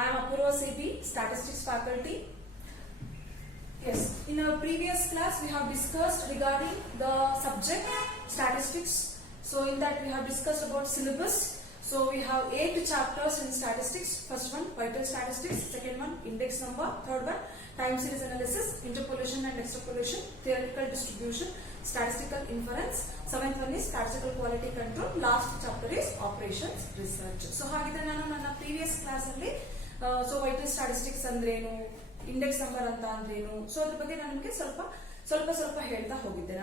I am Apurva CP, Statistics faculty. Yes, in our previous class we have discussed regarding the subject statistics. So in that we have discussed about syllabus. So we have 8 chapters in statistics. First one, vital statistics. Second one, index number. Third one, time series analysis, interpolation and extrapolation, theoretical distribution, statistical inference. Seventh one is statistical quality control. Last chapter is operations research. So ಹಾಗಿದ್ರೆ ನಾನು ನನ್ನ previous class ಅಲ್ಲಿ so vital statistics ಅಂದ್ರೇನು, index number ಅಂತ ಅಂದ್ರೇನು, so ಅದ್ರ ಬಗ್ಗೆ ನಾನು ನಿಮಗೆ ಸ್ವಲ್ಪ ಹೇಳ್ತಾ ಹೋಗಿದ್ದೆ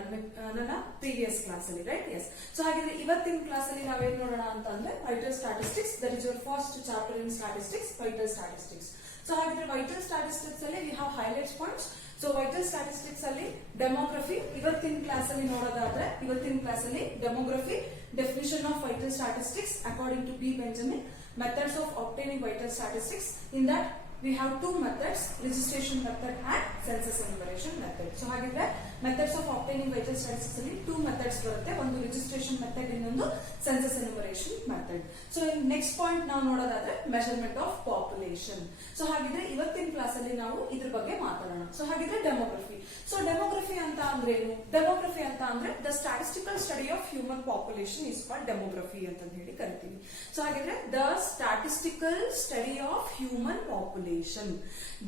ನನ್ನ ಪ್ರೀವಿಯಸ್ ಕ್ಲಾಸ್ ಅಲ್ಲಿ, ರೈಟ್? ಎಸ್. ಸೊ ಹಾಗಿದ್ರೆ ಇವತ್ತಿನ ಕ್ಲಾಸ್ ಅಲ್ಲಿ ನಾವೇನ್ ನೋಡೋಣ ಅಂತ ಅಂದ್ರೆ vital statistics. That is your first chapter in statistics, vital statistics. So ಹಾಗಿದ್ರೆ ವೈಟಲ್ ಸ್ಟಾಟಿಸ್ಟಿಕ್ಸ್ ಅಲ್ಲಿ we have highlights points. So vital statistics ಅಲ್ಲಿ ಡೆಮೋಗ್ರಫಿ ಇವತ್ತಿನ ಕ್ಲಾಸ್ ಅಲ್ಲಿ ನೋಡೋದಾದ್ರೆ, ಇವತ್ತಿನ ಕ್ಲಾಸ್ ಅಲ್ಲಿ demography, definition of vital statistics according to B Benjamin, methods of obtaining vital statistics. In that we have two methods, registration method and census enumeration method. So ಹಾಗಿದ್ರೆ methods of obtaining vital statistics ಅಲ್ಲಿ two methods ಬರುತ್ತೆ, ಒಂದು registration method, ಇನ್ನೊಂದು census enumeration method. So next point ನಾವು ನೋಡೋದಾದ್ರೆ measurement of population. So ಹಾಗಿದ್ರೆ ಇವತ್ತಿನ class ಅಲ್ಲಿ ನಾವು ಇದ್ರ ಬಗ್ಗೆ ಮಾತಾಡೋಣ. So ಹಾಗಿದ್ರೆ ಡೆಮೋಗ್ರಫಿ. So ಡೆಮೋಗ್ರಫಿ ಅಂತ ಅಂದ್ರೆ ಏನು? ಡೆಮೋಗ್ರಫಿ ಅಂತ ಅಂದ್ರೆ the statistical study of human population is called demography ಅಂತ ಹೇಳಿ ಕರಿತೀವಿ. So ಹಾಗಿದ್ರೆ the statistical study of human population.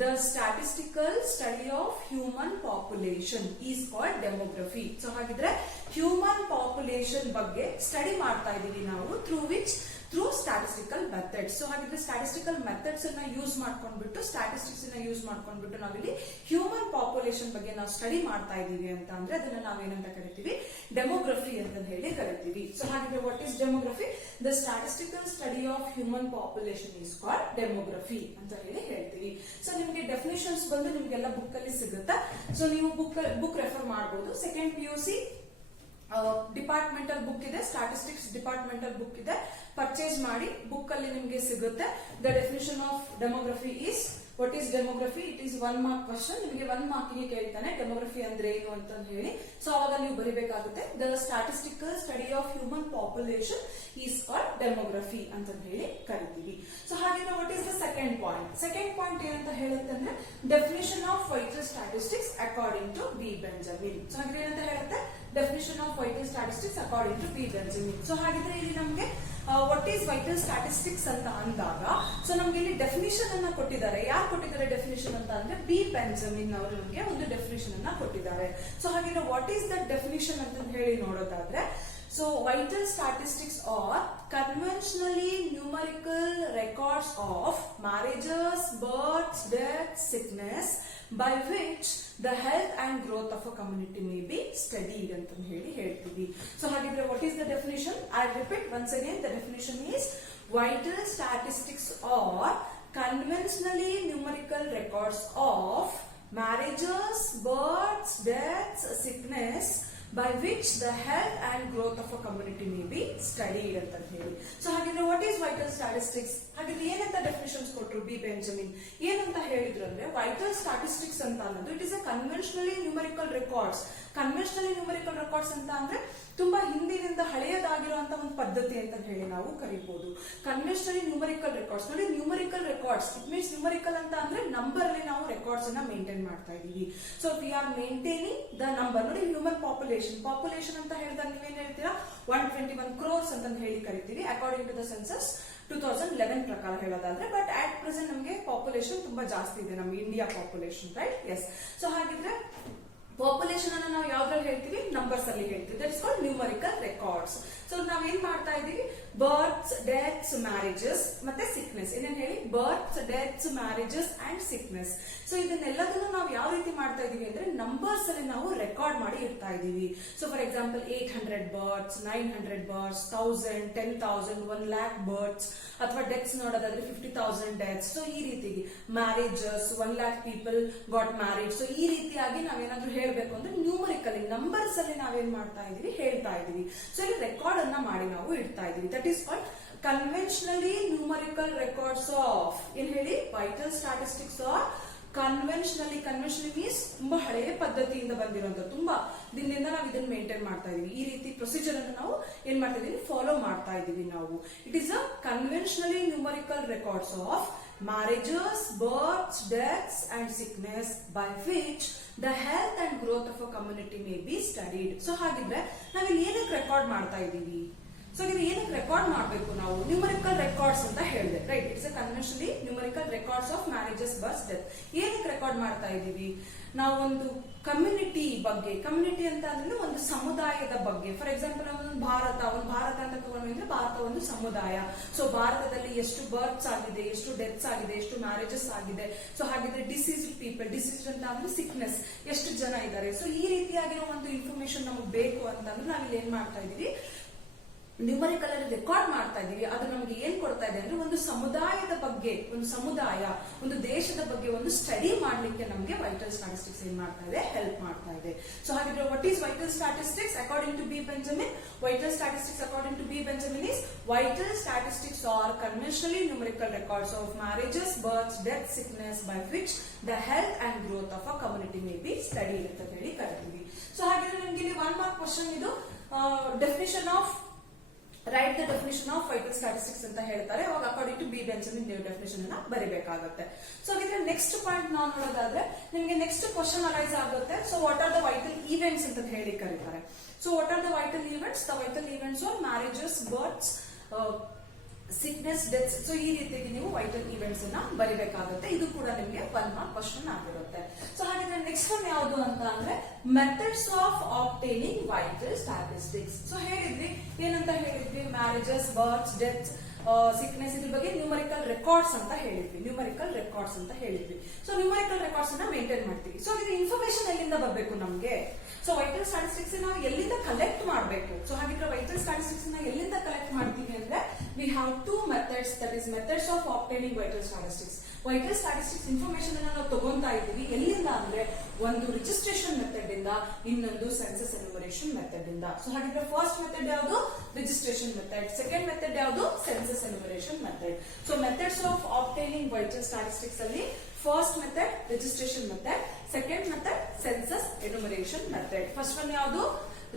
The statistical study of human population is called demography. So ಹಾಗಿದ್ರೆ human population ಬಗ್ಗೆ ಸ್ಟಡಿ ಮಾಡ್ತಾ ಇದೀವಿ ನಾವು through statistical methods. So ಹಾಗಿದ್ರೆ statistical methods ಅನ್ನ ಯೂಸ್ ಮಾಡ್ಕೊಂಡ್ಬಿಟ್ಟು, ಸ್ಟಾಟಿಸ್ಟಿಕ್ಸ್ ಅನ್ನ ಯೂಸ್ ಮಾಡ್ಕೊಂಡ್ಬಿಟ್ಟು ನಾವಿಲ್ಲಿ ಹ್ಯೂಮನ್ ಪಾಪ್ಯುಲೇಷನ್ ಬಗ್ಗೆ ನಾವು ಸ್ಟಡಿ ಮಾಡ್ತಾ ಇದೀವಿ ಅಂತ ಅಂದ್ರೆ ಅದನ್ನ ನಾವೇನಂತ ಕರಿತೀವಿ? ಡೆಮೋಗ್ರಫಿ ಅಂತ ಹೇಳಿ ಕರಿತೀವಿ. ಸೊ ಹಾಗಿದ್ರೆ what is demography? The statistical study of human population is called demography ಅಂತ ಹೇಳಿ ಹೇಳ್ತೀವಿ. ಸೊ ನಿಮ್ಗೆ ಡೆಫಿನಿಷನ್ಸ್ ಬಂದು ನಿಮ್ಗೆಲ್ಲ ಬುಕ್ ಅಲ್ಲಿ ಸಿಗುತ್ತೆ. ಸೊ ನೀವು ಬುಕ್ ರೆಫರ್ ಮಾಡಬಹುದು. ಸೆಕೆಂಡ್ PUC ಡಿಪಾರ್ಟ್ಮೆಂಟಲ್ ಬುಕ್ ಇದೆ, ಸ್ಟಾಟಿಸ್ಟಿಕ್ಸ್ ಡಿಪಾರ್ಟ್ಮೆಂಟಲ್ ಬುಕ್ ಇದೆ, ಪರ್ಚೇಸ್ ಮಾಡಿ, ಬುಕ್ ಅಲ್ಲಿ ನಿಮ್ಗೆ ಸಿಗುತ್ತೆ. The definition of demography is, what is demography? It is 1 mark question. ನಿಮಗೆ 1 ಮಾರ್ಕ್ಗೆ ಕೇಳ್ತಾನೆ ಡೆಮೋಗ್ರಫಿ ಅಂದ್ರೆ ಏನು ಅಂತ ಹೇಳಿ. ಸೊ ಅವಾಗ ನೀವು ಬರೀಬೇಕಾಗುತ್ತೆ the statistical study of human population is called demography ಅಂತ ಹೇಳಿ ಕರಿತೀವಿ. ಸೊ ಹಾಗಿದ್ರೆ what is the second point? Second point ಏನಂತ ಹೇಳುತ್ತೆ ಅಂದ್ರೆ definition of vital statistics according to B Benjamin. So ಹಾಗಿದ್ರೆ ಏನಂತ ಹೇಳುತ್ತೆ? Definition of vital statistics according to B Benjamin. So ಹಾಗಿದ್ರೆ ಇಲ್ಲಿ ನಮಗೆ ವಾಟ್ ಈಸ್ ವೈಟಲ್ ಸ್ಟಾಟಿಸ್ಟಿಕ್ಸ್ ಅಂತ ಅಂದಾಗ, ಸೊ ನಮ್ಗೆ ಇಲ್ಲಿ ಡೆಫಿನಿಷನ್ ಅನ್ನ ಕೊಟ್ಟಿದ್ದಾರೆ. ಯಾರು ಕೊಟ್ಟಿದ್ದಾರೆ ಡೆಫಿನಿಷನ್ ಅಂತ ಅಂದ್ರೆ ಬಿ ಬೆಂಜಮಿನ್ ಅವರು ನಮಗೆ ಒಂದು ಡೆಫಿನಿಷನ್ ಅನ್ನ ಕೊಟ್ಟಿದ್ದಾರೆ. ಸೊ ಹಾಗಿದ್ರೆ ವಾಟ್ ಈಸ್ ದಟ್ ಡೆಫಿನಿಷನ್ ಅಂತ ಹೇಳಿ ನೋಡೋದಾದ್ರೆ, so vital statistics are conventionally numerical records of marriages, births, deaths, sickness by which the health and growth of a community may be studied ಅಂತ ಹೇಳಿ ಹೇಳ್ತೀವಿ. So ಹಾಗಿದ್ರೆ what is the definition? I repeat once again, the definition is vital statistics are conventionally numerical records of marriages, births, deaths, sickness by which the health and growth of a community may be studied ಅಂತ ಹೇಳಿ. So ಹಾಗಿದ್ರೆ what is vital statistics? ಹಾಗಿದ್ರೆ ಏನಂತ definitions ಕೊಟ್ರು B Benjamin? ಏನಂತ ಹೇಳಿದ್ರು ಅಂದ್ರೆ vital statistics ಅಂತ ಅನ್ನೋದು it is a conventionally numerical records. Conventionally numerical records ಅಂತ ಅಂದ್ರೆ ತುಂಬಾ ಹಿಂದಿನಿಂದ ಹಳೆಯದಾಗಿರುವಂತ ಒಂದು ಪದ್ಧತಿ ಅಂತ ಹೇಳಿ ನಾವು ಕರಿಬಹುದು. ಕನ್ವೆನ್ಷನಲಿ ನ್ಯೂಮರಿಕಲ್ ರೆಕಾರ್ಡ್ಸ್ ನೋಡಿ, numerical records it means numerical ಅಂತ ಅಂದ್ರೆ ನಂಬರ್ ಅಲ್ಲಿ ನಾವು ರೆಕಾರ್ಡ್ಸ್ ಅನ್ನ ಮೇಂಟೈನ್ ಮಾಡ್ತಾ ಇದೀವಿ. So we R maintaining the number. ನೋಡಿ, ಹ್ಯೂಮನ್ ಪಾಪ್ಯುಲೇಷನ್ ಅಂತ ಹೇಳಿದಾಗ ನೀವೇನ್ ಹೇಳ್ತೀರಾ? 121 crores ಅಂತ ಹೇಳಿ ಕರಿತೀವಿ ಅಕಾರ್ಡಿಂಗ್ ಟು ದ ಸೆನ್ಸಸ್ 2011 ಪ್ರಕಾರ ಹೇಳೋದಾದ್ರೆ. ಬಟ್ ಆಟ್ ಪ್ರೆಸೆಂಟ್ ನಮಗೆ ಪಾಪ್ಯುಲೇಷನ್ ತುಂಬಾ ಜಾಸ್ತಿ ಇದೆ, ನಮ್ಮ India population, right? Yes. So ಹಾಗಿದ್ರೆ ಪಾಪ್ಯುಲೇಷನ್ ಅನ್ನ ನಾವು ಯಾವ್ದ್ರಲ್ಲಿ ಹೇಳ್ತೀವಿ? ನಂಬರ್ಸ್ ಅಲ್ಲಿ ಹೇಳ್ತೀವಿ. That is called numerical records. So ನಾವೇನ್ ಮಾಡ್ತಾ ಇದೀವಿ? ಬರ್ತ್ಸ್, ಡೆತ್ಸ್, ಮ್ಯಾರೇಜಸ್ ಮತ್ತೆ ಸಿಕ್ನೆಸ್. ಏನೇನ್ ಹೇಳಿ? Births, deaths, marriages and sickness. So ಇದನ್ನೆಲ್ಲದನ್ನು ನಾವು ಯಾವ ರೀತಿ ಮಾಡ್ತಾ ಇದೀವಿ ಅಂದ್ರೆ ನಂಬರ್ಸ್ ಅಲ್ಲಿ ನಾವು ರೆಕಾರ್ಡ್ ಮಾಡಿ ಇಡ್ತಾ ಇದೀವಿ. So for example 800 berths, 900 berths, 1000, 10,000, 1 lakh berths, ಅಥವಾ ಡೆತ್ಸ್ ನೋಡೋದಾದ್ರೆ 50,000 ಡೆತ್ಸ್. ಸೊ ಈ ರೀತಿ marriages, 1 lakh people got marriage. So ಈ ರೀತಿಯಾಗಿ ನಾವೇನಾದ್ರೂ ಹೇಳ್ಬೇಕು ಅಂದ್ರೆ ನ್ಯೂಮರಿಕಲಿ ನಂಬರ್ಸ್ ಅಲ್ಲಿ ನಾವೇನ್ ಮಾಡ್ತಾ ಇದೀವಿ? ಹೇಳ್ತಾ ಇದೀವಿ. ಸೊ ಇಲ್ಲಿ ರೆಕಾರ್ಡ್ ಅನ್ನ ಮಾಡಿ ನಾವು ಇಡ್ತಾ ಇದೀವಿ. That is called conventionally numerical records of, ಏನ್ ಹೇಳಿ? Vital statistics are conventionally means ತುಂಬಾ ಹಳೆಯ ಪದ್ಧತಿಯಿಂದ ಬಂದಿರೋದು, ತುಂಬಾ ದಿನದಿಂದ ನಾವು ಇದನ್ನ ಮೇಂಟೈನ್ ಮಾಡ್ತಾ ಇದೀವಿ. ಈ ರೀತಿ ಪ್ರೊಸೀಜರ್ ಅನ್ನು ನಾವು ಏನ್ ಮಾಡ್ತಾ ಇದೀವಿ? ಫಾಲೋ ಮಾಡ್ತಾ ಇದೀವಿ ನಾವು. It is a conventionally numerical records of marriages, births, deaths and sickness by which the health and growth of a community may be studied. So ಹಾಗಿದ್ರೆ ನಾವಿಲ್ಲಿ ಏನಕ್ಕೆ ರೆಕಾರ್ಡ್ ಮಾಡ್ತಾ ಇದ್ದೀವಿ? ಸೊ ಇದು ಏನಕ್ಕೆ ರೆಕಾರ್ಡ್ ಮಾಡಬೇಕು ನಾವು? ನ್ಯೂಮರಿಕಲ್ ರೆಕಾರ್ಡ್ಸ್ ಅಂತ ಹೇಳಿದೆ, right? It's a conventionally numerical records of marriages, births, death. ಏನಕ್ಕೆ ರೆಕಾರ್ಡ್ ಮಾಡ್ತಾ ಇದ್ದೀವಿ? ನಾವು ಒಂದು ಕಮ್ಯುನಿಟಿ ಬಗ್ಗೆ, ಕಮ್ಯುನಿಟಿ ಅಂತ ಅಂದ್ರೆ ಒಂದು ಸಮುದಾಯದ ಬಗ್ಗೆ. ಫಾರ್ ಎಕ್ಸಾಂಪಲ್ ಒಂದು ಭಾರತ ಅಂತ ತಗೊಂಡ್ರೆ ಭಾರತ ಒಂದು ಸಮುದಾಯ. ಸೊ ಭಾರತದಲ್ಲಿ ಎಷ್ಟು ಬರ್ತ್ಸ್ ಆಗಿದೆ, ಎಷ್ಟು ಡೆತ್ಸ್ ಆಗಿದೆ, ಎಷ್ಟು ಮ್ಯಾರೇಜಸ್ ಆಗಿದೆ. ಸೊ ಹಾಗಿದ್ರೆ ಡಿಸೀಸ್ಡ್ ಪೀಪಲ್, ಡಿಸೀಸ್ಡ್ ಅಂತ ಅಂದ್ರೆ ಸಿಕ್ನೆಸ್, ಎಷ್ಟು ಜನ ಇದ್ದಾರೆ. ಸೊ ಈ ರೀತಿಯಾಗಿರೋ ಒಂದು ಇನ್ಫಾರ್ಮೇಶನ್ ನಮಗೆ ಬೇಕು ಅಂತಂದ್ರೆ ನಾವಿಲ್ಲಿ ಏನ್ ಮಾಡ್ತಾ ಇದೀವಿ? ನ್ಯೂಮರಿಕಲ್ ಅಲ್ಲಿ ರೆಕಾರ್ಡ್ ಮಾಡ್ತಾ ಇದೀವಿ. ಅದು ನಮಗೆ ಏನ್ ಕೊಡ್ತಾ ಇದೆ ಅಂದ್ರೆ ಒಂದು ಸಮುದಾಯದ ಬಗ್ಗೆ, ಒಂದು ಸಮುದಾಯ, ಒಂದು ದೇಶದ ಬಗ್ಗೆ ಒಂದು ಸ್ಟಡಿ ಮಾಡ್ಲಿಕ್ಕೆ ನಮಗೆ ವೈಟಲ್ ಸ್ಟಾಟಿಸ್ಟಿಕ್ಸ್ ಏನ್ ಮಾಡ್ತಾ ಇದೆ? ಹೆಲ್ಪ್ ಮಾಡ್ತಾ ಇದೆ. ಸೊ ಹಾಗಿದ್ರೆ what is vital statistics according to B Benjamin? Vital statistics according to B Benjamin is vital statistics are conventionally numerical records of marriages, births, deaths, sickness by which the health and growth of a community may be studied ಅಂತ ಹೇಳಿ ಕರಿತೀವಿ. So ಹಾಗಿದ್ರೆ ನಿಮ್ಗೆ ಇಲ್ಲಿ 1 mark question ಇದು definition of right the definition of vital statistics ಅಂತ ಹೇಳ್ತಾರೆ. ಅವಾಗ ಅಕಾರ್ಡಿಂಗ್ ಟು ಬಿ ಬೆಂಜಮಿನ್ ನೀವು ಡೆಫಿನಿಷನ್ ಅನ್ನ ಬರೀಬೇಕಾಗುತ್ತೆ. ಸೊ ಹಾಗಿದ್ರೆ ನೆಕ್ಸ್ಟ್ ಪಾಯಿಂಟ್ ನಾವು ನೋಡೋದಾದ್ರೆ ನಿಮಗೆ ನೆಕ್ಸ್ಟ್ ಕ್ವಶನ್ ಅರೈಸ್ ಆಗುತ್ತೆ. So what are the vital events ಅಂತ ಹೇಳಿ ಕರೀತಾರೆ. So what are the vital events? The vital events are marriages, births, sickness, deaths. So ಈ ರೀತಿಯಾಗಿ ನೀವು ವೈಟಲ್ ಈವೆಂಟ್ಸ್ ಅನ್ನ ಬರಿಬೇಕಾಗುತ್ತೆ. ಇದು ಕೂಡ ನಿಮಗೆ 1 ಮಾರ್ಕ್ ಕ್ವಶನ್ ಆಗಿರುತ್ತೆ. ಸೊ ಹಾಗಿದ್ರೆ ನೆಕ್ಸ್ಟ್ ಒನ್ ಯಾವುದು ಅಂತ ಅಂದ್ರೆ methods of obtaining vital statistics. So ಹೇಳಿದ್ವಿ, ಏನಂತ ಹೇಳಿದ್ವಿ? ಮ್ಯಾರೇಜಸ್, ಬರ್ತ್ಸ್, ಡೆತ್ಸ್, ಸಿಕ್ನೆಸ್, ಇದ್ರ ಬಗ್ಗೆ ನ್ಯೂಮರಿಕಲ್ ರೆಕಾರ್ಡ್ಸ್ ಅಂತ ಹೇಳಿದ್ವಿ. ನ್ಯೂಮರಿಕಲ್ ರೆಕಾರ್ಡ್ಸ್ ಅಂತ ಹೇಳಿದ್ವಿ. ಸೊ ನ್ಯೂಮರಿಕಲ್ ರೆಕಾರ್ಡ್ಸ್ ಅನ್ನ ಮೇಂಟೈನ್ ಮಾಡ್ತೀವಿ. ಸೊ ಇದು ಇನ್ಫಾರ್ಮೇಶನ್ ಎಲ್ಲಿಂದ ಬರಬೇಕು ನಮ್ಗೆ? ಸೊ ವೈಟಲ್ ಸ್ಟಾಟಿಸ್ಟಿಕ್ಸ್ ನಾವು ಎಲ್ಲಿಂದ ಕಲೆಕ್ಟ್ ಮಾಡಬೇಕು? ಸೊ ಹಾಗಿದ್ರೆ ವೈಟಲ್ ಸ್ಟಾಟಿಸ್ಟಿಕ್ಸ್ ನ ಎಲ್ಲಿಂದ ಕಲೆಕ್ಟ್ ಮಾಡ್ತೀವಿ ಅಂದ್ರೆ we have 2 methods, that is methods of obtaining vital statistics. Vital statistics information ಅನ್ನ ನಾವು ತಗೊಂತಾ ಇದೀವಿ ಎಲ್ಲಿಂದ ಅಂದ್ರೆ ಒಂದು ರಿಜಿಸ್ಟ್ರೇಷನ್ ಮೆಥಡ್ ಇಂದ, ಇನ್ನೊಂದು ಸೆನ್ಸಸ್ ಎನ್ಯುಮರೇಷನ್ ಮೆಥಡ್ ಇಂದ. ಸೊ ಹಾಗಿದ್ರೆ ಫಸ್ಟ್ ಮೆಥಡ್ ಯಾವುದು? Registration method. ಸೆಕೆಂಡ್ ಮೆಥಡ್ ಯಾವುದು? Census enumeration method. So methods of obtaining vital statistics ಅಲ್ಲಿ first method registration method, second method census enumeration method. First one ಯಾವುದು?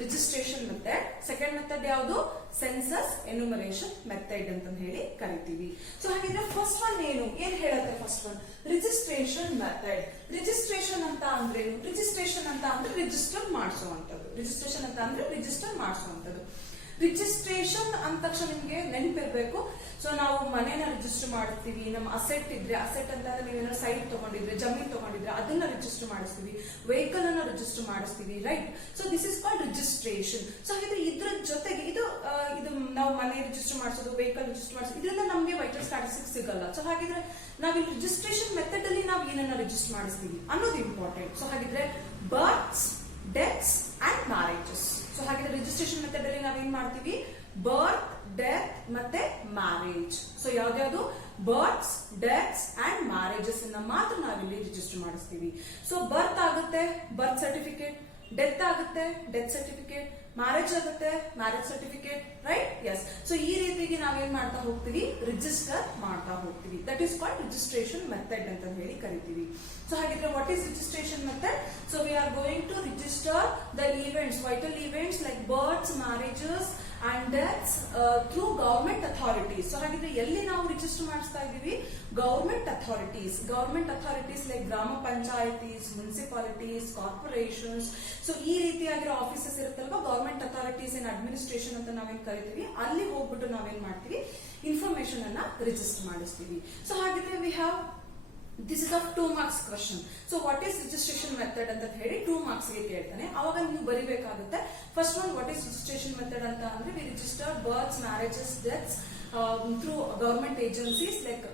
Registration method. Second method ಯಾವುದು? Census enumeration method ಅಂತ ಹೇಳಿ ಕರಿತೀವಿ. So ಹಾಗಿದ್ರೆ first one ಏನ್ ಹೇಳುತ್ತೆ? First one registration method. Registration ಅಂತ ಅಂದ್ರೆ ರಿಜಿಸ್ಟ್ರೇಷನ್ ಅಂತ ಅಂದ್ರೆ ರಿಜಿಸ್ಟರ್ ಮಾಡಿಸುವಂತದ್ದು. ರಿಜಿಸ್ಟ್ರೇಷನ್ ಅಂತ ಅಂದ್ರೆ ರಿಜಿಸ್ಟರ್ ಮಾಡಿಸುವಂತದ್ದು. ರಿಜಿಸ್ಟ್ರೇಷನ್ ಅಂದ ತಕ್ಷಣ ನಿಮ್ಗೆ ನೆನಪಿರ್ಬೇಕು. ಸೊ ನಾವು ಮನೇನ ರಿಜಿಸ್ಟರ್ ಮಾಡ್ತೀವಿ. ನಮ್ಮ ಅಸೆಟ್ ಇದ್ರೆ, ಅಸೆಟ್ ಅಂತ ನೀವೇನಾದ್ರು ಸೈಟ್ ತಗೊಂಡಿದ್ರೆ, ಜಮೀನ್ ತಗೊಂಡಿದ್ರೆ ಅದನ್ನ ರಿಜಿಸ್ಟರ್ ಮಾಡಿಸ್ತೀವಿ. ವೆಹಿಕಲ್ ಅನ್ನ ರಿಜಿಸ್ಟರ್ ಮಾಡಿಸ್ತೀವಿ, right? So this is called registration. So ಹಾಗಿದ್ರೆ ಇದ್ರ ಜೊತೆಗೆ ಇದು ನಾವು ಮನೆ ರಿಜಿಸ್ಟರ್ ಮಾಡಿಸೋದು, ವೆಹಿಕಲ್ ರಿಜಿಸ್ಟರ್ ಮಾಡಿಸೋದು, ಇದರಿಂದ ನಮ್ಗೆ ವೈಟಲ್ ಸ್ಟಾಟಿಸ್ಟಿಕ್ಸ್ ಸಿಗಲ್ಲ. ಸೊ ಹಾಗಿದ್ರೆ ನಾವು ಈ ರಿಜಿಸ್ಟ್ರೇಷನ್ ಮೆಥಡ್ ಅಲ್ಲಿ ನಾವು ಏನನ್ನ ರಿಜಿಸ್ಟರ್ ಮಾಡಿಸ್ತೀವಿ ಅನ್ನೋದು ಇಂಪಾರ್ಟೆಂಟ್. ಸೊ ಹಾಗಿದ್ರೆ births, deaths and marriages. So ಹಾಗಿದ್ರೆ ರಿಜಿಸ್ಟ್ರೇಷನ್ ಮೆಥಡ್ ಅಲ್ಲಿ ನಾವೇನ್ ಮಾಡ್ತೀವಿ? ಬರ್ತ್, ಡೆತ್ ಮತ್ತೆ ಮ್ಯಾರೇಜ್. ಸೊ ಯಾವ್ದ್ಯಾವ್ದು? ಬರ್ತ್ಸ್, ಡೆತ್ಸ್ ಅಂಡ್ ಮ್ಯಾರೇಜಸ್ ಅನ್ನ ಮಾತ್ರ ನಾವಿಲ್ಲಿ ರಿಜಿಸ್ಟರ್ ಮಾಡಿಸ್ತೀವಿ. ಸೊ ಬರ್ತ್ ಆಗುತ್ತೆ, ಬರ್ತ್ ಸರ್ಟಿಫಿಕೇಟ್. ಡೆತ್ ಆಗುತ್ತೆ, ಡೆತ್ ಸರ್ಟಿಫಿಕೇಟ್. ಮ್ಯಾರೇಜ್ ಆಗುತ್ತೆ, marriage certificate, right? Yes. So ಈ ರೀತಿಗೆ ನಾವೇನ್ ಮಾಡ್ತಾ ಹೋಗ್ತೀವಿ? ರಿಜಿಸ್ಟರ್ ಮಾಡ್ತಾ ಹೋಗ್ತೀವಿ. That is called registration method ಅಂತ ಹೇಳಿ ಕರಿತೀವಿ. ಸೊ ಹಾಗಿದ್ರೆ what is registration method? So we are going to register the events, vital events like births, marriages and deaths through government authorities. So ಹಾಗಿದ್ರೆ ಎಲ್ಲಿ ನಾವು ರಿಜಿಸ್ಟರ್ ಮಾಡಿಸ್ತಾ ಇದೀವಿ? Government authorities. Government authorities like grama panchayats, municipalities, corporations. So ಈ ರೀತಿಯಾಗಿರೋ offices ಇರುತ್ತಲ್ವಾ, government authorities in administration ಅಂತ ನಾವೇನ್ ಕರಿತೀವಿ, ಅಲ್ಲಿ ಹೋಗ್ಬಿಟ್ಟು ನಾವೇನ್ ಮಾಡ್ತೀವಿ? ಇನ್ಫಾರ್ಮೇಶನ್ ಅನ್ನ ರಿಜಿಸ್ಟರ್ ಮಾಡಿಸ್ತೀವಿ. ಸೊ ಹಾಗಿದ್ರೆ we have this is of 2 marks question. So what is registration method ಅಂತ ಹೇಳಿ 2 ಮಾರ್ಕ್ಸ್ ಗೆ ಕೇಳ್ತಾನೆ. ಅವಾಗ ನೀವು ಬರಿಬೇಕಾಗುತ್ತೆ. First one what is registration method ಅಂತ ಅಂದ್ರೆ we register births, marriages, deaths through government agencies like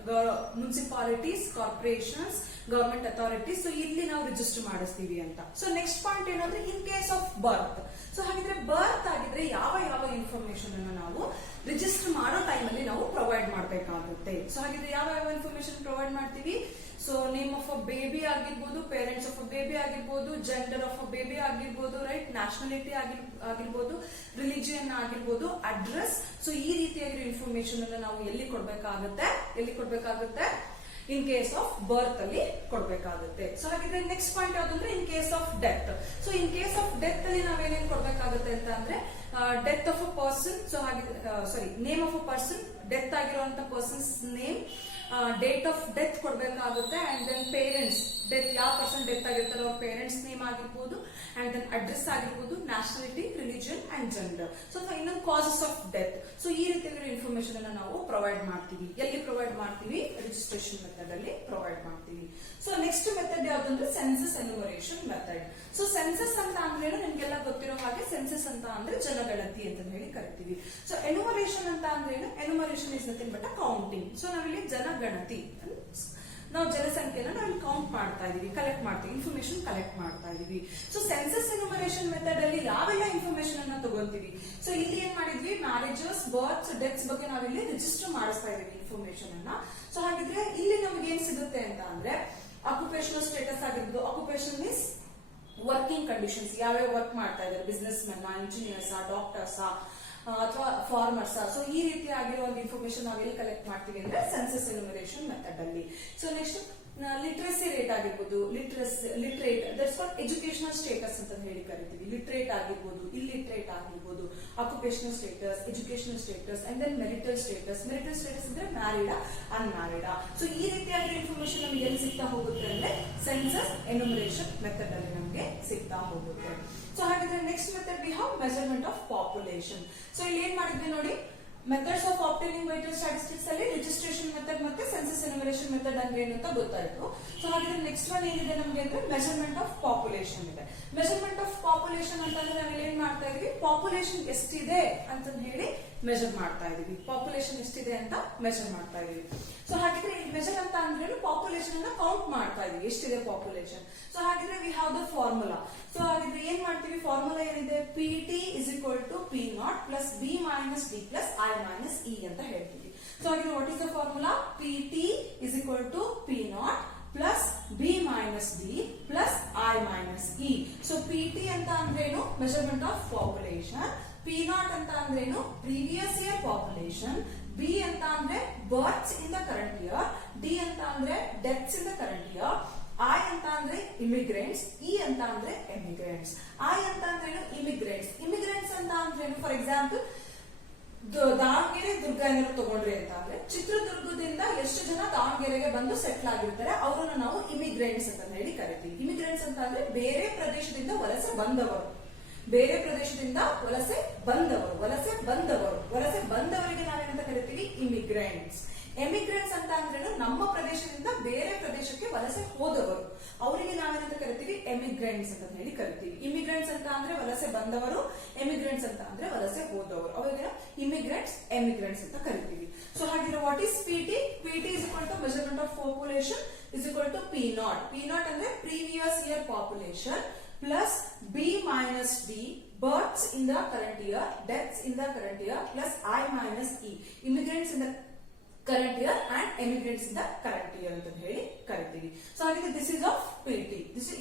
municipalities, corporations, government authorities. So ಇಲ್ಲಿ ನಾವು ರಿಜಿಸ್ಟರ್ ಮಾಡಿಸ್ತೀವಿ ಅಂತ. ಸೊ ನೆಕ್ಸ್ಟ್ ಪಾಯಿಂಟ್ ಏನಂದ್ರೆ in case of birth. So ಹಾಗಿದ್ರೆ ಬರ್ತ್ ಆಗಿದ್ರೆ ಯಾವ ಯಾವ ಇನ್ಫಾರ್ಮೇಶನ್ ಅನ್ನು ನಾವು ರಿಜಿಸ್ಟರ್ ಮಾಡೋ ಟೈಮ್ ಅಲ್ಲಿ ನಾವು ಪ್ರೊವೈಡ್ ಮಾಡಬೇಕಾಗುತ್ತೆ. ಸೊ ಹಾಗಿದ್ರೆ ಯಾವ ಯಾವ ಇನ್ಫಾರ್ಮೇಶನ್ ಪ್ರೊವೈಡ್ ಮಾಡ್ತೀವಿ? So name of a baby ಆಗಿರ್ಬೋದು, ಪೇರೆಂಟ್ಸ್ ಆಫ್ ಅ ಬೇಬಿ ಆಗಿರ್ಬೋದು, ಜೆಂಡರ್ ಆಫ್ ಅ ಬೇಬಿ ಆಗಿರ್ಬೋದು, ರೈಟ್? ನ್ಯಾಷನಾಲಿಟಿ ಆಗಿರ್ಬೋದು, ರಿಲಿಜಿಯನ್ ಆಗಿರ್ಬೋದು, ಅಡ್ರೆಸ್. ಸೊ ಈ ರೀತಿಯಾಗಿರೋ ಇನ್ಫಾರ್ಮೇಶನ್ ಅನ್ನ ನಾವು ಎಲ್ಲಿ ಕೊಡ್ಬೇಕಾಗುತ್ತೆ? ಇನ್ ಕೇಸ್ ಆಫ್ ಬರ್ತ್ ಅಲ್ಲಿ ಕೊಡ್ಬೇಕಾಗುತ್ತೆ. ಸೊ ಹಾಗಿದ್ರೆ ನೆಕ್ಸ್ಟ್ ಪಾಯಿಂಟ್ ಯಾವ್ದಂದ್ರೆ in case of death. So in case of death ಅಲ್ಲಿ ನಾವೇನೇನ್ ಕೊಡ್ಬೇಕಾಗುತ್ತೆ ಅಂತ ಅಂದ್ರೆ death of a person. So ಹಾಗೆ name of a person, death ಆಗಿರುವಂತ person's name, date of death ಕೊಡ್ಬೇಕಾಗುತ್ತೆ ಅಂಡ್ ದೆನ್ ಪೇರೆಂಟ್ಸ್ ಡೆತ್, ಯಾವ ಪರ್ಸನ್ ಡೆತ್ ಆಗಿರ್ತಾರೋ ಅವ್ರ ಪೇರೆಂಟ್ಸ್ ನೇಮ್ ಆಗಿರ್ಬೋದು ಅಂಡ್ ದೆನ್ ಅಡ್ರೆಸ್ ಆಗಿರ್ಬೋದು, nationality, religion and gender. So ಇನ್ನೊಂದು causes of death. So ಈ ರೀತಿಯಾಗಿರೋ ಇನ್ಫಾರ್ಮೇಶನ್ ಅನ್ನ ನಾವು ಪ್ರೊವೈಡ್ ಮಾಡ್ತೀವಿ. ಎಲ್ಲಿ ಪ್ರೊವೈಡ್ ಮಾಡ್ತೀವಿ? ರಿಜಿಸ್ಟ್ರೇಷನ್ ಮೆಥಡ್ ಅಲ್ಲಿ ಪ್ರೊವೈಡ್ ಮಾಡ್ತೀವಿ. ಸೊ ನೆಕ್ಸ್ಟ್ ಮೆಥಡ್ ಯಾವ್ದಂದ್ರೆ census enumeration method. So census ಅಂತ ಅಂದ್ರೆ ನಿಮ್ಗೆಲ್ಲ ಗೊತ್ತಿರೋ ಹಾಗೆ ಸೆನ್ಸಸ್ ಅಂತ ಅಂದ್ರೆ ಜನಗಣತಿ ಅಂತ ಹೇಳಿ ಕರಿತೀವಿ. ಸೊ ಎನ್ಯುಮರೇಷನ್ ಅಂತ ಅಂದ್ರೆ enumeration is nothing but counting. So ನಾವಿಲ್ಲಿ ಜನಗಣತಿ, ನಾವು ಜನಸಂಖ್ಯೆನ ನಾವು ಕೌಂಟ್ ಮಾಡ್ತಾ ಇದೀವಿ, ಕಲೆಕ್ಟ್ ಮಾಡ್ತೀವಿ, ಇನ್ಫಾರ್ಮೇಶನ್ ಕಲೆಕ್ಟ್ ಮಾಡ್ತಾ ಇದೀವಿ. ಸೊ ಸೆನ್ಸಸ್ ಎನ್ಯುಮರೇಷನ್ ಮೆಥಡ್ ಅಲ್ಲಿ ಯಾವೆಲ್ಲ ಇನ್ಫಾರ್ಮೇಶನ್ ಅನ್ನ ತಗೊಳ್ತೀವಿ? ಸೊ ಇಲ್ಲಿ ಏನ್ ಮಾಡಿದ್ವಿ, ಮ್ಯಾರೇಜಸ್, ಬರ್ತ್ಸ್, ಡೆತ್ಸ್ ಬಗ್ಗೆ ನಾವಿಲ್ಲಿ ರಿಜಿಸ್ಟರ್ ಮಾಡಿಸ್ತಾ ಇದೀವಿ ಇನ್ಫಾರ್ಮೇಶನ್ ಅನ್ನ. ಸೊ ಹಾಗಿದ್ರೆ ಇಲ್ಲಿ ನಮ್ಗೆ ಏನ್ ಸಿಗುತ್ತೆ ಅಂತ ಅಂದ್ರೆ ಆಕ್ಯುಪೇಷನಲ್ ಸ್ಟೇಟಸ್ ಆಗಿರ್ಬೋದು. ಆಕ್ಯುಪೇಷನ್ ಮೀನ್ಸ್ ವರ್ಕಿಂಗ್ ಕಂಡೀಷನ್ಸ್, ಯಾವ್ಯಾವ ವರ್ಕ್ ಮಾಡ್ತಾ ಇದ್ದಾರೆ, ಬಿಸ್ನೆಸ್ ಮೆನ್, ಇಂಜಿನಿಯರ್ಸ್, ಡಾಕ್ಟರ್ಸ್ ಅಥವಾ ಫಾರ್ಮರ್ಸ್. ಸೊ ಈ ರೀತಿ ಆಗಿರೋ ಒಂದು ಇನ್ಫಾರ್ಮೇಶನ್ ನಾವೆಲ್ಲಿ ಕಲೆಕ್ಟ್ ಮಾಡ್ತೀವಿ ಅಂದ್ರೆ ಸೆನ್ಸಸ್ ಎನ್ಯುಮರೇಷನ್ ಮೆಥಡ್ ಅಲ್ಲಿ. ಸೊ ನೆಕ್ಸ್ಟ್ ಲಿಟ್ರಸಿ ರೇಟ್ ಆಗಿರ್ಬೋದು, literate that's called educational status ಅಂತ ಹೇಳಿ ಕರಿತೀವಿ. ಲಿಟ್ರೇಟ್ ಆಗಿರ್ಬೋದು, ಇಲ್ಲಿಟ್ರೇಟ್ ಆಗಿರ್ಬೋದು, occupational status, educational status and then marital status. Marital status ಅಂದ್ರೆ ಮ್ಯಾರಿಡ್, ಅನ್ಮ್ಯಾರಿಡ್. ಸೊ ಈ ರೀತಿಯಾಗಿರೋ ಇನ್ಫಾರ್ಮೇಶನ್ ನಮಗೆ ಎಲ್ಲಿ ಸಿಗ್ತಾ ಹೋಗುತ್ತೆ ಅಂದ್ರೆ ಸೆನ್ಸಸ್ ಎನ್ಯುಮರೇಷನ್ ಮೆಥಡ್ ಅಲ್ಲಿ ನಮಗೆ ಸಿಗ್ತಾ ಹೋಗುತ್ತೆ. ಸೊ ಹಾಗಾದ್ರೆ next method we have measurement of population. So ಇಲ್ಲಿ ಏನ್ ಮಾಡಿದ್ವಿ ನೋಡಿ, methods of obtaining vital statistics ಅಲ್ಲಿ ರಿಜಿಸ್ಟ್ರೇಷನ್ ಮೆಥಡ್ ಮತ್ತೆ ಸೆನ್ಸಸ್ ಎನ್ಯುಮರೇಷನ್ ಮೆಥಡ್ ಅಂದ್ರೆ ಏನು ಅಂತ ಗೊತ್ತಾಯ್ತು. ಸೊ ಹಾಗಾದ್ರೆ ನೆಕ್ಸ್ಟ್ ಒನ್ ಏನಿದೆ ನಮಗೆ ಅಂದ್ರೆ ಮೆಜರ್ಮೆಂಟ್ ಆಫ್ ಪಾಪ್ಯುಲೇಷನ್ ಇದೆ. ಮೆಜರ್ಮೆಂಟ್ ಆಫ್ ಪಾಪ್ಯುಲೇಷನ್ ಅಂತಂದ್ರೆ ನಾವ್ ಏನ್ ಮಾಡ್ತಾ ಇದೀವಿ, ಪಾಪ್ಯುಲೇಷನ್ ಎಷ್ಟಿದೆ ಅಂತ ಹೇಳಿ ಮೆಜರ್ ಮಾಡ್ತಾ ಇದೀವಿ. ಪಾಪ್ಯುಲೇಷನ್ ಎಷ್ಟಿದೆ ಅಂತ ಮೆಜರ್ ಮಾಡ್ತಾ ಇದೀವಿ. ಸೊ ಹಾಗಿದ್ರೆ ಮೆಜರ್ ಅಂತ ಅಂದ್ರೆ ಪಾಪ್ಯುಲೇಷನ್ ಅನ್ನ ಕೌಂಟ್ ಮಾಡ್ತಾ ಇದೀವಿ, ಎಷ್ಟಿದೆ ಪಾಪ್ಯುಲೇಷನ್. ಸೊ ಹಾಗಿದ್ರೆ we have the formula. So ಹಾಗಿದ್ರೆ ಏನ್ ಮಾಡ್ತೀವಿ, ಫಾರ್ಮುಲಾ ಏನಿದೆ, P T is equal to P naught plus B minus D plus I minus E ಅಂತ ಹೇಳ್ತೀವಿ. ಸೊ ಹಾಗಿದ್ರೆ what is the formula, P T is equal to P naught plus B minus D plus I minus E. So P T ಅಂತ ಅಂದ್ರೇನು, measurement of population. P naught ಅಂತ ಅಂದ್ರೇನು, previous year population. B ಅಂತ ಅಂದ್ರೆ berths in the current year. D ಅಂತ ಅಂದ್ರೆ deaths in the current year. I ಅಂತ ಅಂದ್ರೆ ಇಮಿಗ್ರೆಂಟ್ಸ್. ಇ ಅಂತ ಅಂದ್ರೆ ಎಮಿಗ್ರೆಂಟ್ಸ್. ಐ ಅಂತ ಅಂದ್ರೇನು, ಇಮಿಗ್ರೆಂಟ್ಸ್. ಇಮಿಗ್ರೆಂಟ್ಸ್ ಅಂತ ಅಂದ್ರೇನು, ಫಾರ್ ಎಕ್ಸಾಂಪಲ್ ದಾವಣಗೆರೆ ದುರ್ಗ ಏನಾದ್ರು ತಗೊಂಡ್ರಿ ಅಂತ ಅಂದ್ರೆ ಚಿತ್ರದುರ್ಗದಿಂದ ಎಷ್ಟು ಜನ ದಾವಣಗೆರೆಗೆ ಬಂದು ಸೆಟ್ಲ್ ಆಗಿರ್ತಾರೆ ಅವರನ್ನು ನಾವು ಇಮಿಗ್ರೆಂಟ್ಸ್ ಅಂತ ಹೇಳಿ ಕರಿತೀವಿ. ಇಮಿಗ್ರೆಂಟ್ಸ್ ಅಂತ ಅಂದ್ರೆ ಬೇರೆ ಪ್ರದೇಶದಿಂದ ವಲಸೆ ಬಂದವರು, ಬೇರೆ ಪ್ರದೇಶದಿಂದ ವಲಸೆ ಬಂದವರಿಗೆ ನಾವೇನಂತ ಕರಿತೀವಿ, ಇಮಿಗ್ರೆಂಟ್ಸ್. ಎಮಿಗ್ರೆಂಟ್ಸ್ ಅಂತ ಅಂದ್ರೆ ನಮ್ಮ ಪ್ರದೇಶದಿಂದ ಬೇರೆ ಪ್ರದೇಶಕ್ಕೆ ವಲಸೆ ಹೋದವರು, ಅವರಿಗೆ ನಾವೇನಂತ ಕರಿತೀವಿ, ಎಮಿಗ್ರೆಂಟ್ಸ್ ಅಂತ ಹೇಳಿ ಕರಿತೀವಿ. ಇಮಿಗ್ರೆಂಟ್ಸ್ ಅಂತ ಅಂದ್ರೆ ವಲಸೆ ಬಂದವರು, ಎಮಿಗ್ರೆಂಟ್ಸ್ ಅಂತ ಅಂದ್ರೆ ವಲಸೆ ಹೋದವರು, ಅವರಿಗೆ ಇಮಿಗ್ರೆಂಟ್ಸ್, ಎಮಿಗ್ರೆಂಟ್ಸ್ ಅಂತ ಕರಿತೀವಿ. ಸೊ ಹಾಗಿದ್ರೆ what is P T? P T is equal to measurement of population is equal to P naught. P naught ಅಂದ್ರೆ previous year population plus B minus D, births in the current year, deaths in the current year, plus I minus E, immigrants in the current year and emigrants in the current year ಅಂತ ಹೇಳಿ ಕರಿತೀವಿ. So ಹಾಗಿದ್ರೆ this is of PT.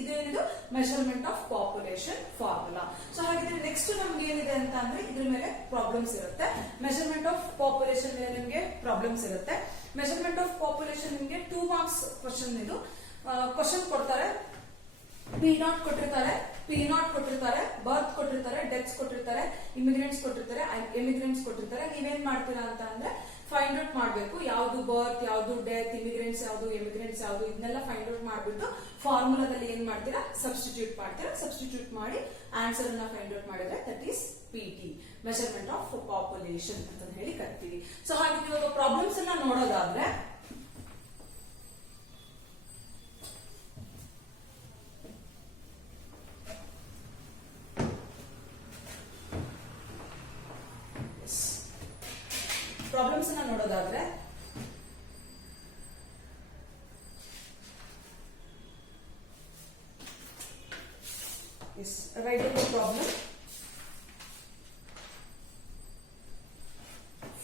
ಇದೇನಿದು measurement of population formula. So ಹಾಗಿದ್ರೆ next ನಮ್ಗೆ ಏನಿದೆ ಅಂತ ಅಂದ್ರೆ ಇದ್ರ ಮೇಲೆ ಪ್ರಾಬ್ಲಮ್ಸ್ ಇರುತ್ತೆ. ಮೆಜರ್ಮೆಂಟ್ ಆಫ್ ಪಾಪ್ಯುಲೇಷನ್ ಮೇಲೆ ನಿಮ್ಗೆ ಪ್ರಾಬ್ಲಮ್ಸ್ ಇರುತ್ತೆ. ಮೆಜರ್ಮೆಂಟ್ ಆಫ್ ಪಾಪ್ಯುಲೇಷನ್ ನಿಮ್ಗೆ 2 ಮಾರ್ಕ್ಸ್ ಕ್ವಶನ್. ಇದು ಕ್ವಶನ್ ಕೊಡ್ತಾರೆ, ಪಿ ನಾಟ್ ಕೊಟ್ಟಿರ್ತಾರೆ, ಬರ್ತ್ ಕೊಟ್ಟಿರ್ತಾರೆ, ಡೆತ್ಸ್ ಕೊಟ್ಟಿರ್ತಾರೆ, ಇಮಿಗ್ರೆಂಟ್ಸ್ ಕೊಟ್ಟಿರ್ತಾರೆ, ಎಮಿಗ್ರೆಂಟ್ಸ್ ಕೊಟ್ಟಿರ್ತಾರೆ. ನೀವೇನ್ ಮಾಡ್ತೀರಾ ಅಂತ ಅಂದ್ರೆ ಫೈಂಡ್ ಔಟ್ ಮಾಡ್ಬೇಕು, ಯಾವ್ದು ಬರ್ತ್, ಯಾವ್ದು ಡೆತ್, ಇಮಿಗ್ರೆಂಟ್ಸ್ ಯಾವ್ದು, ಎಮಿಗ್ರೆಂಟ್ಸ್ ಯಾವ್ದು, ಇದನ್ನೆಲ್ಲ ಫೈಂಡ್ ಔಟ್ ಮಾಡ್ಬಿಟ್ಟು ಫಾರ್ಮುಲಾದಲ್ಲಿ ಏನ್ ಮಾಡ್ತೀರಾ, ಸಬ್ಸ್ಟಿಟ್ಯೂಟ್ ಮಾಡ್ತೀರಾ. ಸಬ್ಸ್ಟಿಟ್ಯೂಟ್ ಮಾಡಿ ಆನ್ಸರ್ ಅನ್ನ ಫೈಂಡ್ ಔಟ್ ಮಾಡಿದ್ರೆ that is PT, measurement of population ಅಂತ ಹೇಳಿ ಕರಿತೀವಿ. ಸೊ ಹಾಗೆ ಇವಾಗ ಪ್ರಾಬ್ಲಮ್ಸ್ ಅನ್ನ ನೋಡೋದಾದ್ರೆ ಪ್ರಾಬ್ಲಮ್ಸ್ ಅನ್ನ ನೋಡೋದಾದ್ರೆ write the problem.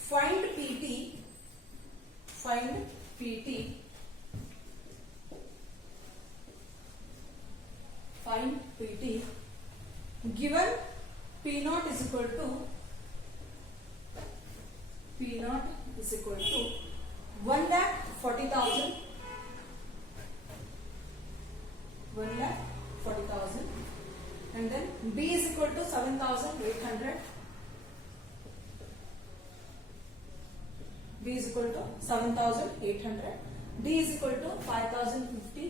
Find PT given P naught is equal to 1,40,000 and then B is equal to 7,800, B is equal to 7,800. D is equal to 5,050.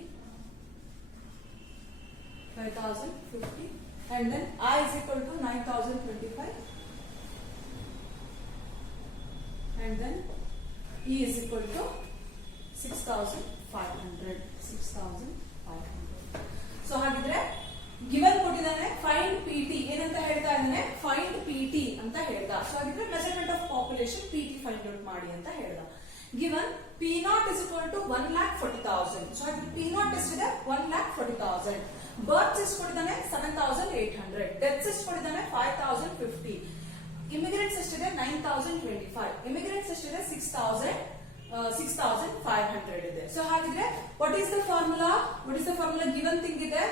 And then I is equal to 9,025. And then E is equal to 6,500. So ಹಾಗಿದ್ರೆ given ಕೊಟ್ಟಿದ್ದಾನೆ find P T ಏನಂತ ಹೇಳ್ತಾ ಇದ್ದಾನೆ find P T ಅಂತ ಹೇಳ್ದ. So ಹಾಗಿದ್ರೆ measurement of population P T find out ಮಾಡಿ ಅಂತ ಹೇಳ್ದ. Given P0 is equal to 1,40,000. So ಹಾಗಿದ್ರೆ P0 ಎಷ್ಟಿದೆ 1,40,000. ಬರ್ತ್ಸ್ ಎಷ್ಟು ಕೊಟ್ಟಿದ್ದಾನೆ 7,800. ಡೆತ್ಸ್ ಎಷ್ಟು ಕೊಟ್ಟಿದ್ದಾನೆ 5,050. ಇಮಿಗ್ರೆಂಟ್ಸ್ ಎಷ್ಟಿದೆ 9,025. ಇಮಿಗ್ರೆಂಟ್ಸ್ ಎಷ್ಟಿದೆ 6,500 ಇದೆ. ಸೊ ಹಾಗಿದ್ರೆ what is the formula given thing ಇದೆ.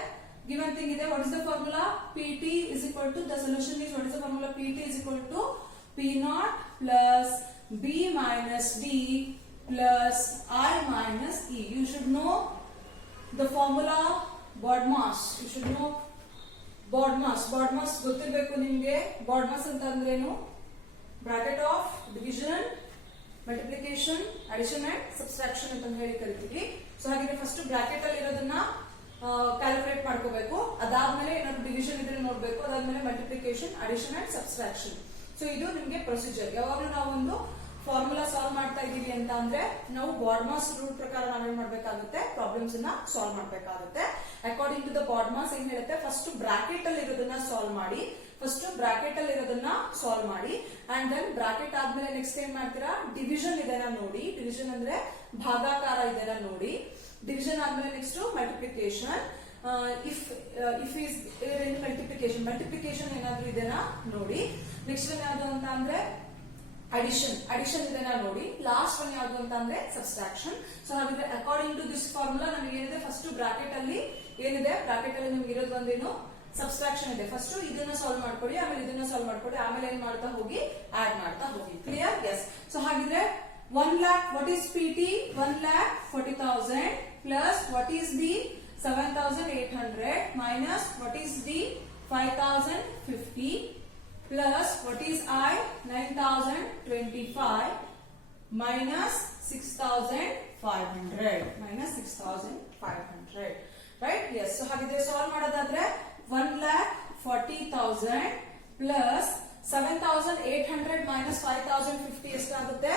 What is the formula? PT is equal to, the solution is, what is the formula? PT is equal to P0 plus B minus D plus I minus E. You should know the formula BODMAS. You should know BODMAS. BODMAS ಗೊತ್ತಿರಬೇಕು ನಿಮಗೆ. BODMAS ಅಂತ ಅಂದ್ರೇನು? Bracket of division, multiplication, addition and subtraction ಅಂತ ಹೇಳಿ ಕರಿತೀವಿ. So ಹಾಗೆ first bracket ಅಲ್ಲಿ ಇರೋದನ್ನ ಕ್ಯಾಲ್ಕುಲೇಟ್ ಮಾಡ್ಕೋಬೇಕು. ಅದಾದ್ಮೇಲೆ ಏನಾದ್ರು ಡಿವಿಷನ್ ಇದ್ರೆ ನೋಡ್ಬೇಕು. ಅದಾದ್ಮೇಲೆ multiplication, addition and subtraction. So ಇದು ನಿಮ್ಗೆ ಪ್ರೊಸೀಜರ್. ಯಾವಾಗ್ಲೂ ನಾವು ಒಂದು ಫಾರ್ಮುಲಾ ಸಾಲ್ವ್ ಮಾಡ್ತಾ ಇದೀವಿ ಅಂತ ಅಂದ್ರೆ ನಾವು ಬಾಡ್ಮಾಸ್ ರೂಲ್ ಪ್ರಕಾರ ನಾವೇನ್ ಮಾಡ್ಬೇಕಾಗುತ್ತೆ, ಪ್ರಾಬ್ಲಮ್ಸ್ ಅನ್ನ ಸಾಲ್ವ್ ಮಾಡ್ಬೇಕಾಗುತ್ತೆ. ಅಕಾರ್ಡಿಂಗ್ ಟು ದ ಬಾಡ್ಮಾಸ್ ಏನ್ ಹೇಳುತ್ತೆ, ಫಸ್ಟ್ ಬ್ರಾಕೆಟ್ ಅಲ್ಲಿ ಇರೋದನ್ನ ಸಾಲ್ವ್ ಮಾಡಿ. ಅಂಡ್ ದೆನ್ ಬ್ರಾಕೆಟ್ ಆದ್ಮೇಲೆ ನೆಕ್ಸ್ಟ್ ಏನ್ ಮಾಡ್ತೀರಾ, ಡಿವಿಷನ್ ಇದೆಲ್ಲ ನೋಡಿ. ಡಿವಿಷನ್ ಅಂದ್ರೆ ಭಾಗಾಕಾರ ಇದೆಲ್ಲ ನೋಡಿ. ಡಿವಿಷನ್ ಆದ್ಮೇಲೆ next multiplication. If is multiplication ಏನಾದ್ರು ಇದೆನಾ ನೋಡಿ. ನೆಕ್ಸ್ಟ್ ಒನ್ ಯಾವ್ದು ಅಂತ ಅಂದ್ರೆ ಅಡಿಷನ್ ಇದೆನಾ ನೋಡಿ. ಲಾಸ್ಟ್ ಒನ್ ಯಾವ್ದು ಅಂತ ಅಂದ್ರೆ ಸಬ್ಸ್ಟ್ರಾಕ್ಷನ್. ಸೊ ಹಾಗಿದ್ರೆ ಅಕಾರ್ಡಿಂಗ್ ಟು ದಿಸ್ ಫಾರ್ಮುಲಾ ನಮಗೆ ಏನಿದೆ, ಫಸ್ಟ್ ಬ್ರಾಕೆಟ್ ಅಲ್ಲಿ ಏನಿದೆ, ಬ್ರಾಕೆಟ್ ಅಲ್ಲಿ ನಿಮ್ಗೆ ಇರೋದು ಒಂದೇನು ಸಬ್ಸ್ಟ್ರಾಕ್ಷನ್ ಇದೆ. ಫಸ್ಟ್ ಇದನ್ನ ಸಾಲ್ವ್ ಮಾಡ್ಕೊಳ್ಳಿ, ಆಮೇಲೆ ಇದನ್ನ ಸಾಲ್ವ್ ಮಾಡ್ಕೊಳ್ಳಿ, ಆಮೇಲೆ ಏನ್ ಮಾಡ್ತಾ ಹೋಗಿ ಆಡ್ ಮಾಡ್ತಾ ಹೋಗಿ. ಕ್ಲಿಯರ್? ಎಸ್. ಸೊ ಹಾಗಿದ್ರೆ 1 lakh, what is PT? 1,40,000 plus what is the 7,800 minus what is the 5,050 plus what is I 9,025 minus 6,500. Right? Yes. So ಹಾಗಿದ್ರೆ ಸಾಲ್ವ್ ಮಾಡೋದಾದ್ರೆ 1,40,000 plus 7,800 minus 5,050 ಎಷ್ಟಾಗುತ್ತೆ?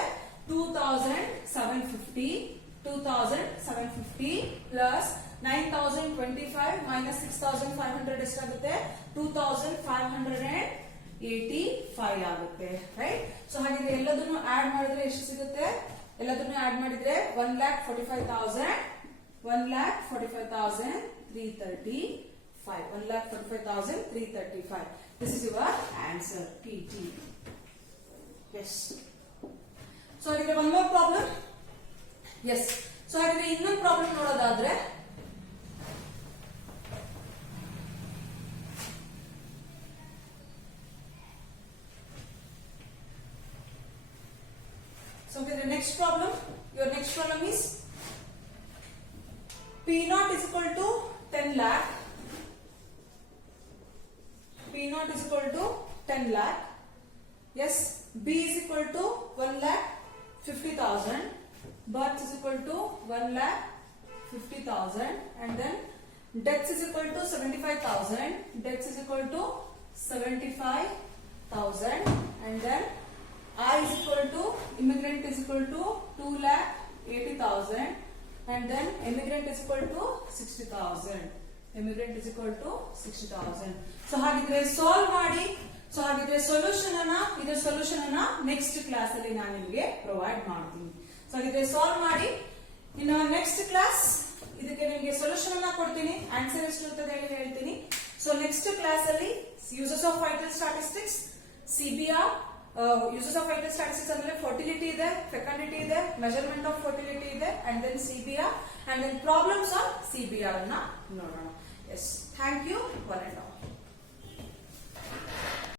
2,750 plus 9,025 minus 6,500 ಎಷ್ಟಾಗುತ್ತೆ? 2,585 ಆಗುತ್ತೆ. ರೈಟ್? ಸೊ ಹಾಗಿದ್ರೆ ಎಲ್ಲದನ್ನು ಆಡ್ ಮಾಡಿದ್ರೆ ಎಷ್ಟು ಸಿಗುತ್ತೆ? ಎಲ್ಲದನ್ನು ಆಡ್ ಮಾಡಿದ್ರೆ 1,45,000 1,45,335. 1,45,335. This is your answer, PT. Yes. So ಹಾಗಿದ್ರೆ one more problem. Yes. So ಹಾಗಿದ್ರೆ ಇನ್ನೊಂದು ಪ್ರಾಬ್ಲಮ್ ನೋಡೋದಾದ್ರೆ, so the next problem, your next problem is P0 is equal to 10 lakh. P0 is equal to 10 lakh. Yes. B is equal to 1,50,000. Birth is equal to 1,50,000. And then deaths is equal to 75,000. Deaths is equal to 75,000. And then I is equal to, immigrant is equal to 2,80,000. And then immigrant is equal to 60,000. Immigrant is equal to 60,000. So ಹಾಗಿದ್ರೆ solve ಮಾಡಿ. So ಹಾಗಿದ್ರೆ solution ಅನ್ನ next class ಅಲ್ಲಿ ನಾನು ನಿಮಗೆ provide ಮಾಡ್ತೀನಿ. So ಹಾಗಿದ್ರೆ solve ಮಾಡಿ. ಇನ್ನು ನೆಕ್ಸ್ಟ್ ಕ್ಲಾಸ್ ಇದಕ್ಕೆ ನಿಮಗೆ ಸೊಲ್ಯೂಷನ್ ಅನ್ನ ಕೊಡ್ತೀನಿ, ಆನ್ಸರ್ ಎಷ್ಟು ಅಂತ ಹೇಳ್ತೀನಿ. ಸೊ ನೆಕ್ಸ್ಟ್ ಕ್ಲಾಸ್ ಅಲ್ಲಿ uses of vital statistics, CBR. Uses of vital statistics ಅಂದ್ರೆ ಫರ್ಟಿಲಿಟಿ ಇದೆ, ಫೆಕಂಡಿಟಿ ಇದೆ, ಮೆಜರ್ಮೆಂಟ್ ಆಫ್ ಫರ್ಟಿಲಿಟಿ ಇದೆ, and then CBR, and then problems on CBR ಅನ್ನ ನೋಡೋಣ. Yes, thank you, one and all.